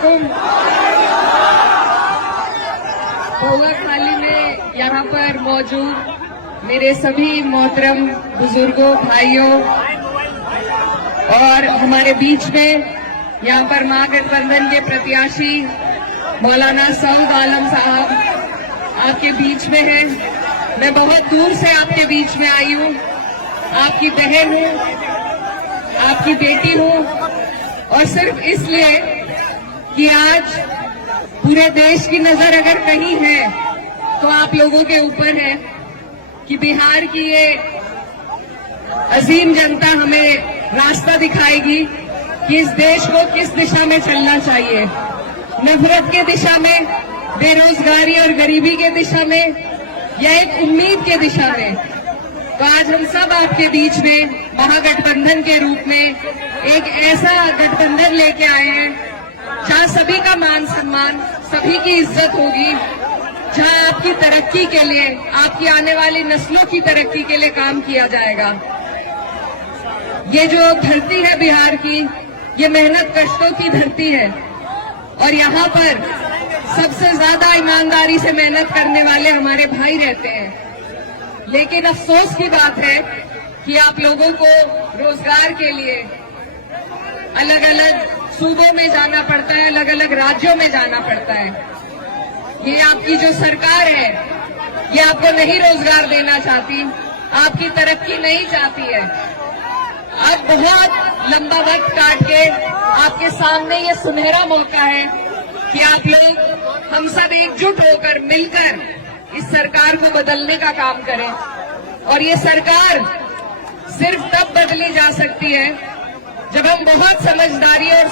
वालेकुम। पौवा खाली में यहाँ पर मौजूद मेरे सभी मोहतरम बुजुर्गों, भाइयों और हमारे बीच में यहाँ पर महागठबंधन के प्रत्याशी मौलाना सऊद आलम साहब आपके बीच में हैं। मैं बहुत दूर से आपके बीच में आई हूँ, आपकी बहन हूँ, आपकी बेटी हूँ, और सिर्फ इसलिए कि आज पूरे देश की नजर अगर कहीं है तो आप लोगों के ऊपर है कि बिहार की ये अजीम जनता हमें रास्ता दिखाएगी कि इस देश को किस दिशा में चलना चाहिए। नफरत के दिशा में, बेरोजगारी और गरीबी के दिशा में, या एक उम्मीद के दिशा में। तो आज हम सब आपके बीच में महागठबंधन के रूप में एक ऐसा गठबंधन लेके आए हैं जहां सभी का मान सम्मान, सभी की इज्जत होगी, जहां आपकी तरक्की के लिए, आपकी आने वाली नस्लों की तरक्की के लिए काम किया जाएगा। ये जो धरती है बिहार की, ये मेहनत कष्टों की धरती है और यहाँ पर सबसे ज्यादा ईमानदारी से मेहनत करने वाले हमारे भाई रहते हैं। लेकिन अफसोस की बात है कि आप लोगों को रोजगार के लिए अलग अलग सूबों में जाना पड़ता है, अलग अलग राज्यों में जाना पड़ता है। ये आपकी जो सरकार है, ये आपको नहीं रोजगार देना चाहती, आपकी तरक्की नहीं चाहती है। अब बहुत लंबा वक्त काट के आपके सामने ये सुनहरा मौका है कि आप लोग हम सब एकजुट होकर मिलकर इस सरकार को बदलने का काम करें। और ये सरकार सिर्फ तब बदली जा सकती है जब हम बहुत समझदारी और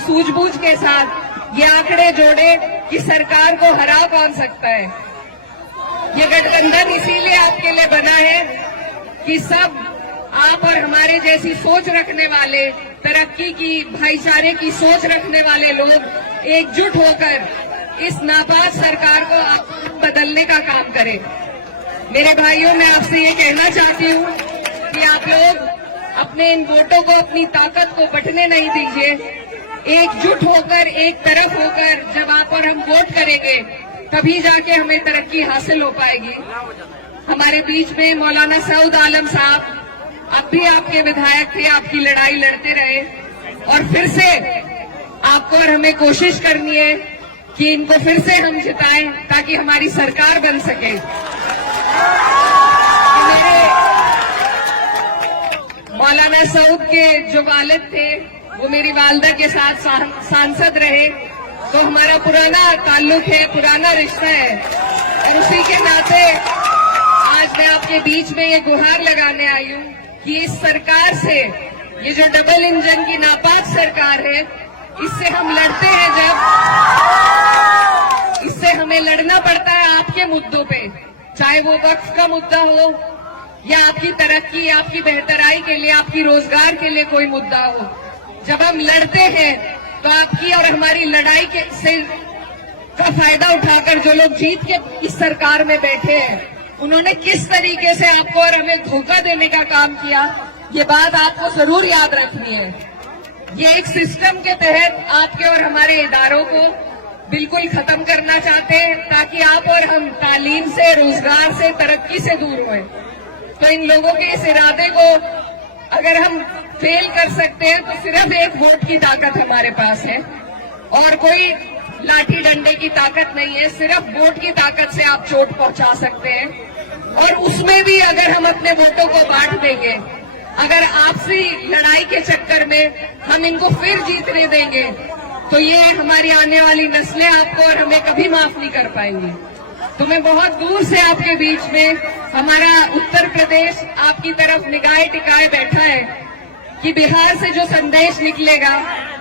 सूझबूझ के साथ ये आंकड़े जोड़े कि सरकार को हरा कौन सकता है। ये गठबंधन इसीलिए आपके लिए बना है कि सब आप और हमारे जैसी सोच रखने वाले, तरक्की की, भाईचारे की सोच रखने वाले लोग एकजुट होकर इस नापाक सरकार को बदलने का काम करें। मेरे भाइयों, मैं आपसे ये कहना चाहती हूँ कि आप लोग अपने इन वोटों को, अपनी ताकत को बंटने नहीं दीजिए। एकजुट होकर, एक तरफ होकर जब आप और हम वोट करेंगे तभी जाके हमें तरक्की हासिल हो पाएगी। हमारे बीच में मौलाना सऊद आलम साहब, अब भी आपके विधायक थे, आपकी लड़ाई लड़ते रहे और फिर से आपको और हमें कोशिश करनी है कि इनको फिर से हम जिताएं ताकि हमारी सरकार बन सके। मेरे मौलाना सऊद के जो वालिद थे वो मेरी वालदा के साथ सांसद रहे, तो हमारा पुराना ताल्लुक है, पुराना रिश्ता है। और उसी के नाते आज मैं आपके बीच में ये गुहार लगाने आई हूँ कि इस सरकार से, ये जो डबल इंजन की नापाक सरकार है, इससे हम लड़ते हैं जब इससे हमें लड़ना पड़ता है आपके मुद्दों पे, चाहे वो वक्फ का मुद्दा हो या आपकी तरक्की, आपकी बेहतराई के लिए, आपकी रोजगार के लिए कोई मुद्दा हो। जब हम लड़ते हैं तो आपकी और हमारी लड़ाई से का फायदा उठाकर जो लोग जीत के इस सरकार में बैठे हैं, उन्होंने किस तरीके से आपको और हमें धोखा देने का काम किया, ये बात आपको जरूर याद रखनी है। ये एक सिस्टम के तहत आपके और हमारे इदारों को बिल्कुल खत्म करना चाहते हैं ताकि आप और हम तालीम से, रोजगार से, तरक्की से दूर हों। तो इन लोगों के इस इरादे को अगर हम फेल कर सकते हैं तो सिर्फ एक वोट की ताकत हमारे पास है और कोई लाठी डंडे की ताकत नहीं है। सिर्फ वोट की ताकत से आप चोट पहुंचा सकते हैं और उसमें भी अगर हम अपने वोटों को बांट देंगे, अगर आपसी लड़ाई के चक्कर में हम इनको फिर जीतने देंगे तो ये हमारी आने वाली नस्लें आपको और हमें कभी माफ नहीं कर पाएंगी। तो मैं बहुत दूर से आपके बीच में, हमारा उत्तर प्रदेश आपकी तरफ निगाहें टिकाए बैठा है कि बिहार से जो संदेश निकलेगा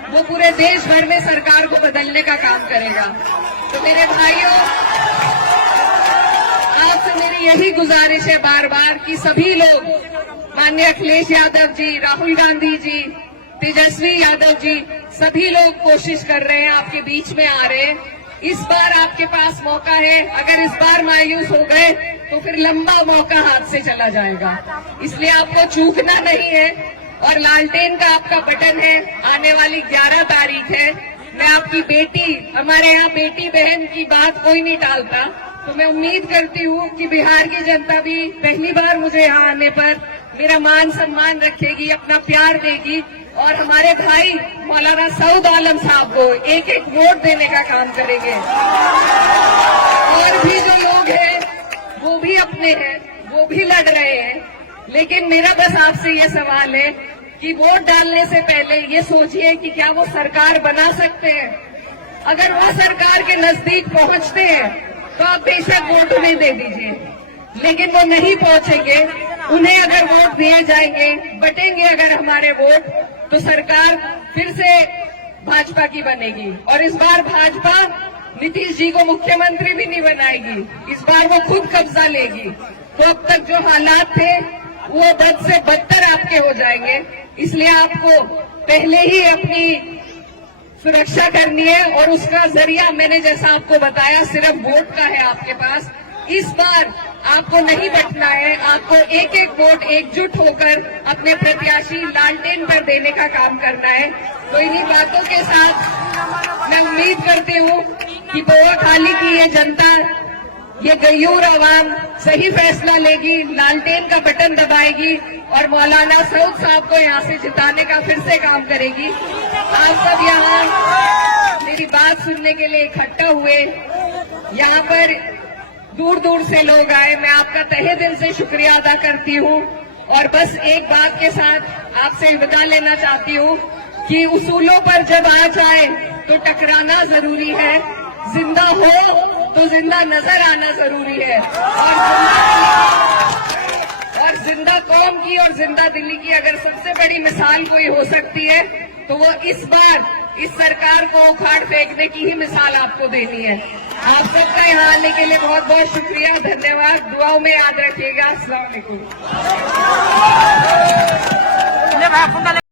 वो पूरे देश भर में सरकार को बदलने का काम करेगा। तो मेरे भाइयों, आपसे मेरी यही गुजारिश है बार बार कि सभी लोग, माननीय अखिलेश यादव जी, राहुल गांधी जी, तेजस्वी यादव जी, सभी लोग कोशिश कर रहे हैं, आपके बीच में आ रहे हैं। इस बार आपके पास मौका है। अगर इस बार मायूस हो गए तो फिर लंबा मौका हाथ से चला जाएगा। इसलिए आपको चूकना नहीं है और लालटेन का आपका बटन है। आने वाली 11 तारीख है। मैं आप आपकी बेटी, हमारे यहाँ बेटी बहन की बात कोई नहीं टालता, तो मैं उम्मीद करती हूँ कि बिहार की जनता भी पहली बार मुझे यहाँ आने पर मेरा मान सम्मान रखेगी, अपना प्यार देगी और हमारे भाई मौलाना सऊद आलम साहब को एक एक वोट देने का काम करेंगे। और भी जो लोग हैं वो भी अपने हैं, वो भी लड़ रहे हैं, लेकिन मेरा बस आपसे ये सवाल है कि वोट डालने से पहले ये सोचिए कि क्या वो सरकार बना सकते हैं। अगर वो सरकार के नजदीक पहुंचते हैं तो आप बेशक वोट उन्हें दे दीजिए, लेकिन वो नहीं पहुंचेंगे, उन्हें अगर वोट दिए जाएंगे, बटेंगे अगर हमारे वोट, तो सरकार फिर से भाजपा की बनेगी और इस बार भाजपा नीतीश जी को मुख्यमंत्री भी नहीं बनाएगी, इस बार वो खुद कब्जा लेगी। तो अब तक जो हालात थे वो बद से बदतर आपके हो जाएंगे, इसलिए आपको पहले ही अपनी सुरक्षा करनी है और उसका जरिया मैंने जैसा आपको बताया सिर्फ वोट का है आपके पास। इस बार आपको नहीं बचना है, आपको एक एक वोट एकजुट होकर अपने प्रत्याशी लालटेन पर देने का काम करना है। तो इन्हीं बातों के साथ मैं उम्मीद करती हूँ कि पोवाखाली की ये जनता, ये गयूर आवाम सही फैसला लेगी, लालटेन का बटन दबाएगी और मौलाना सऊद साहब को यहाँ से जिताने का फिर से काम करेगी। आप सब यहाँ मेरी बात सुनने के लिए इकट्ठा हुए, यहाँ पर दूर दूर से लोग आए, मैं आपका तहे दिल से शुक्रिया अदा करती हूँ। और बस एक बात के साथ आपसे विदा लेना चाहती हूँ कि उसूलों पर जब आ जाए तो टकराना जरूरी है, जिंदा हो तो जिंदा नजर आना जरूरी है। और जिंदा कौम की और जिंदा दिल्ली की अगर सबसे बड़ी मिसाल कोई हो सकती है तो वो इस बार इस सरकार को उखाड़ फेंकने की ही मिसाल आपको देनी है। आप सबका यहाँ आने के लिए बहुत बहुत शुक्रिया, धन्यवाद। दुआओं में याद रखिएगा। अस्सलाम वालेकुम।